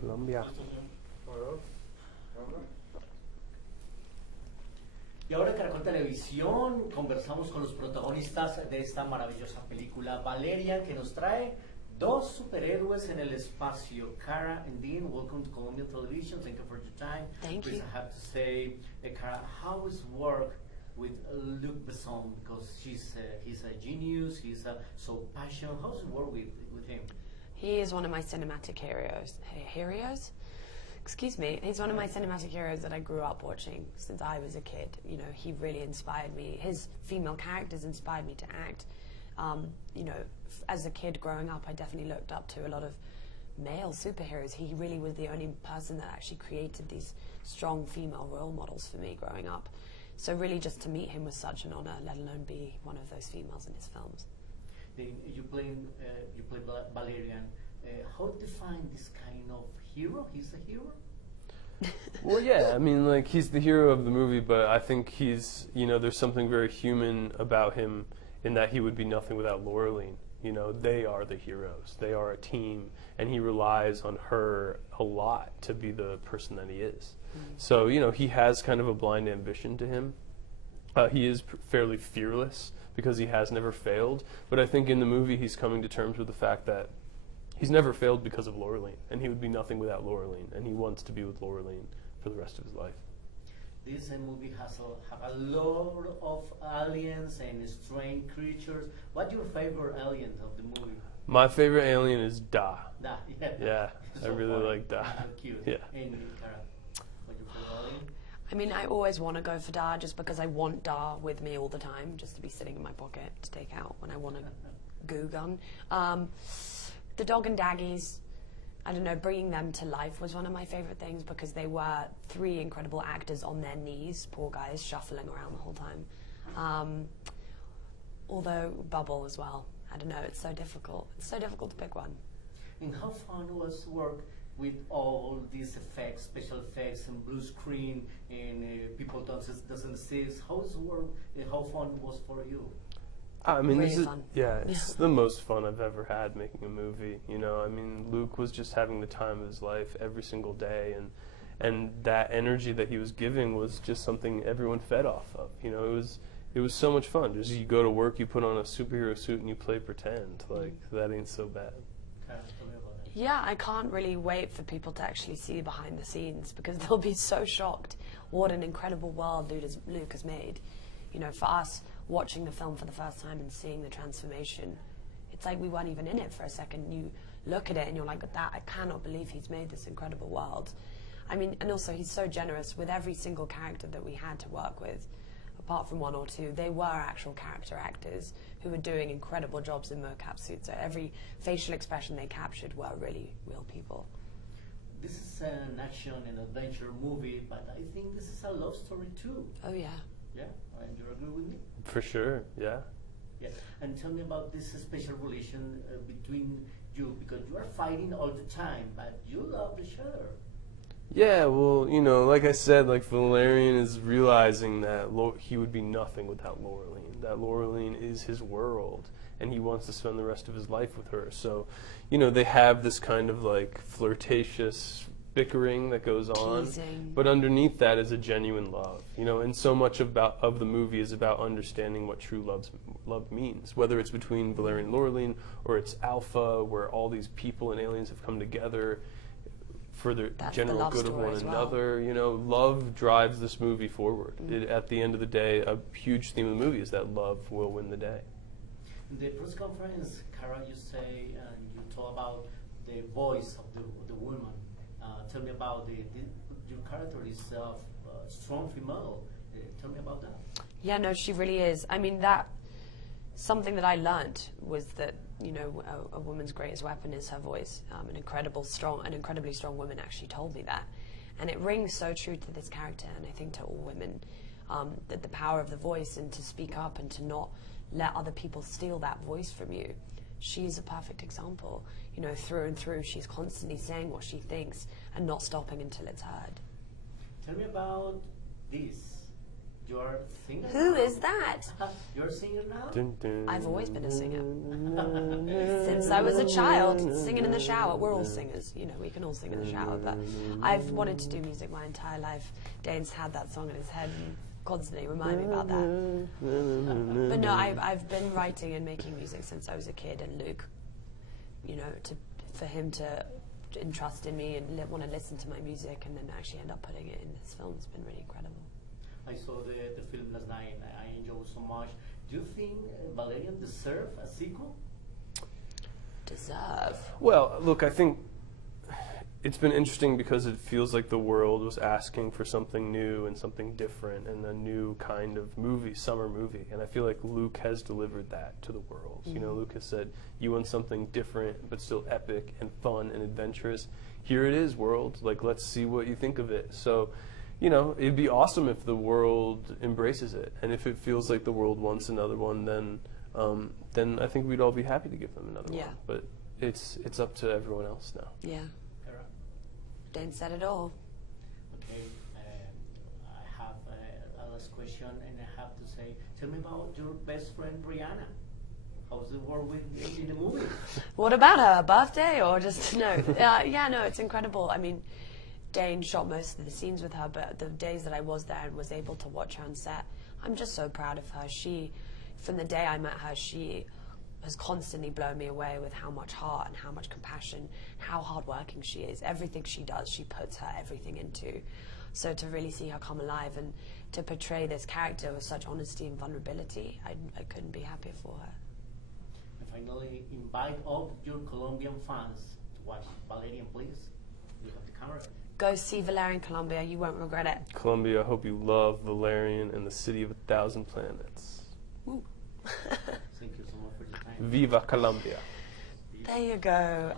Colombia. Y ahora Caracol Televisión conversamos con los protagonistas de esta maravillosa película Valerian, que nos trae dos superhéroes en el espacio. Cara and Dean, welcome to Colombian Television. Thank you for your time. Thank you. I have to say, Cara, how is work with Luc Besson? Because he's a genius. He's so passionate. How's it work with him? He is one of my cinematic heroes. Heroes? Excuse me. He's one of my cinematic heroes that I grew up watching since I was a kid. You know, he really inspired me. His female characters inspired me to act. You know, as a kid growing up, I definitely looked up to a lot of male superheroes. He really was the only person that actually created these strong female role models for me growing up. So really just to meet him was such an honor, let alone be one of those females in his films. You play Valerian. How to define this kind of hero? He's a hero? Well, yeah, I mean, like, he's the hero of the movie, but I think he's, you know, there's something very human about him in that he would be nothing without Laureline. You know, they are the heroes. They are a team, and he relies on her a lot to be the person that he is. So, you know, he has kind of a blind ambition to him. He is fairly fearless because he has never failed, but I think in the movie he's coming to terms with the fact that he's never failed because of Laureline, and he would be nothing without Laureline, and he wants to be with Laureline for the rest of his life. This movie has a lot of aliens and strange creatures. What's your favorite alien of the movie? My favorite alien is Da. Da, yeah. Yeah, So I really funny. like Da. So cute. Yeah. And Cara, what's your favorite alien? I mean, I always want to go for Da just because I want Da with me all the time, just to be sitting in my pocket to take out when I want a goo gun. The dog and Daggies, I don't know, bringing them to life was one of my favorite things because they were three incredible actors on their knees, poor guys, shuffling around the whole time. Although Bubble as well, I don't know, it's so difficult. It's so difficult to pick one. And how fun was work with all these effects, special effects and blue screen and people doesn't see how's work, how fun it was for you? I mean, Really this is, fun. yeah, it's the most fun I've ever had making a movie. You know, I mean, Luke was just having the time of his life every single day, and that energy that he was giving was just something everyone fed off of. You know, it was so much fun. Just you go to work, you put on a superhero suit, and you play pretend. Like, that ain't so bad. Cara, tell me about that. Yeah, I can't really wait for people to actually see behind the scenes because they'll be so shocked what an incredible world Luke has made. You know, for us, watching the film for the first time and seeing the transformation, it's like we weren't even in it for a second. You look at it and you're like, I cannot believe he's made this incredible world. I mean, and also he's so generous with every single character that we had to work with, apart from one or two. They were actual character actors who were doing incredible jobs in mocap suits. So every facial expression they captured were really real people. This is an action and adventure movie, but I think this is a love story too. Oh yeah. Yeah, and you agree with me? For sure, yeah. Yeah, and tell me about this special relation between you, because you are fighting all the time, but you love each other. Yeah, well, you know, like I said, like Valerian is realizing that he would be nothing without Laureline. That Laureline is his world, and he wants to spend the rest of his life with her. So, you know, they have this kind of like flirtatious bickering that goes on, Teasing. but underneath that is a genuine love, you know, and so much of the movie is about understanding what true love means, whether it's between Valerian and Laureline or it's Alpha, where all these people and aliens have come together for the general good of one another. You know, love drives this movie forward. At the end of the day, a huge theme of the movie is that love will win the day. In the press conference, Cara, you say, you talk about the voice of the woman. Tell me about your character is strong female. Tell me about that. Yeah, no, she really is. I mean, something that I learned was that, you know, a woman's greatest weapon is her voice. An incredibly strong woman actually told me that. And it rings so true to this character, and I think to all women, that the power of the voice and to speak up and to not let other people steal that voice from you. She's a perfect example. You know, through and through, she's constantly saying what she thinks and not stopping until it's heard. Tell me about this. You're a singer. Who is that? You're a singer now? Dun, dun. I've always been a singer. Since I was a child, singing in the shower. We're all singers, you know, we can all sing in the shower, but I've wanted to do music my entire life. Dane's had that song in his head and constantly remind me about that. But no, I've been writing and making music since I was a kid, and Luke, you know, for him to entrust in me and want to listen to my music and then actually end up putting it in this film has been really incredible. I saw the film last night and I enjoyed so much. Do you think Valerian deserves a sequel? Deserve? Well, look, I think it's been interesting because it feels like the world was asking for something new and something different and a new kind of movie, summer movie. And I feel like Luke has delivered that to the world. You know, Luke has said, you want something different but still epic and fun and adventurous. Here it is, world. Like, let's see what you think of it. So, you know, it'd be awesome if the world embraces it. And if it feels like the world wants another one, then I think we'd all be happy to give them another one. But it's up to everyone else now. Yeah. Dane said it all. Okay, I have a last question, and I have to say, tell me about your best friend Brianna. How's the work with in the movie? What about her? Birthday or just no? Yeah, no, it's incredible. I mean, Dane shot most of the scenes with her, but the days that I was there and was able to watch her on set, I'm just so proud of her. From the day I met her, she has constantly blown me away with how much heart and how much compassion, how hardworking she is. Everything she does, she puts her everything into. So to really see her come alive and to portray this character with such honesty and vulnerability, I couldn't be happier for her. And finally, invite all your Colombian fans to watch Valerian, please. You have the camera. Go see Valerian, Colombia. You won't regret it. Colombia, I hope you love Valerian and the City of 1,000 Planets. Thank you so much for your time. Viva Colombia. There you go.